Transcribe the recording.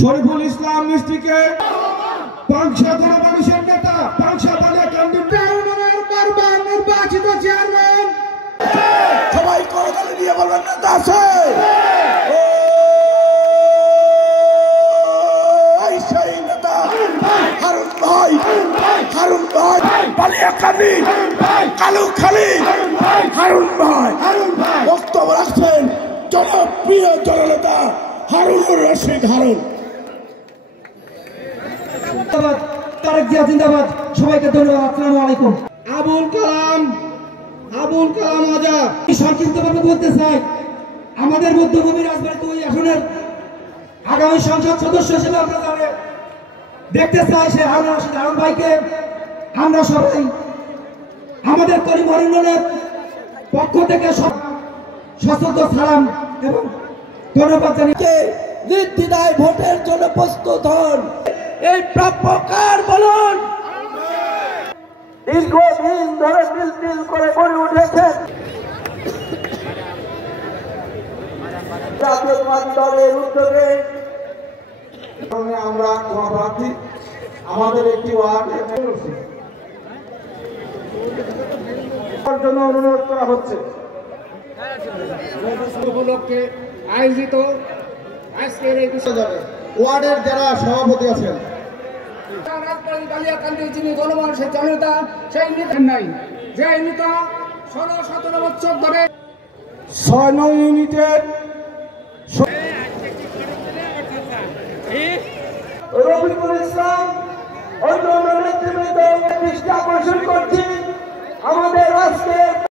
শরীফুল ইসলাম মিষ্টিকে পাংশা থানা মানুষের নেতা, পাংশা থানা ক্যান্ডিডেট বারবার নির্বাচিত চেয়ারম্যান। সবাই করতালি দিয়ে বলবেন নেতা আছে। সেই নেতা হারুন ভাই, হারুন ভাই বালিয়াকান্দি কালুখালী হারুন ভাই বক্তব্য রাখছেন জনপ্রিয় জননেতা হারুনুর রশিদ হারুন। তারেক জিয়া জিন্দাবাদ। সবাইকে ধন্যবাদ। আসসালামু আলাইকুম। আবুল কালাম আজাদ। সংক্ষিপ্তভাবে বলতে চাই, আমাদের মধ্যভূমি রাজবাড়ী 2 আসনের আগামী সংসদ সদস্য হিসেবে আমরা দেখতে চাই সে হারুন রশিদ হারুন ভাইকে। আমরা সবাই আমাদের করিম হরিণের পক্ষ থেকে সশস্ত্র সালাম এবং ধন্যবাদ জানিয়ে নির্দ্বিধায় ভোটের জন্য প্রস্তুত হন। এই প্রাপ্য কার বলুন? দীর্ঘদিন ধরে মিল করে গড়ে উঠেছেন জাতীয়তাবাদী দলের উদ্যোগে। আমরা প্রার্থী আমাদের একটি ওয়ার্ড জন্য অনুরোধ করা হচ্ছে। উপলক্ষে আয়োজিত আজকের এই ওয়ার্ডের যারা সভাপতি আছেন, যিনি গণমানুষের জনতা, সেই নেতা নাই যে নেতা 16-17 বছর ধরে 6 নং ইউনিটের রফিকুল ইসলাম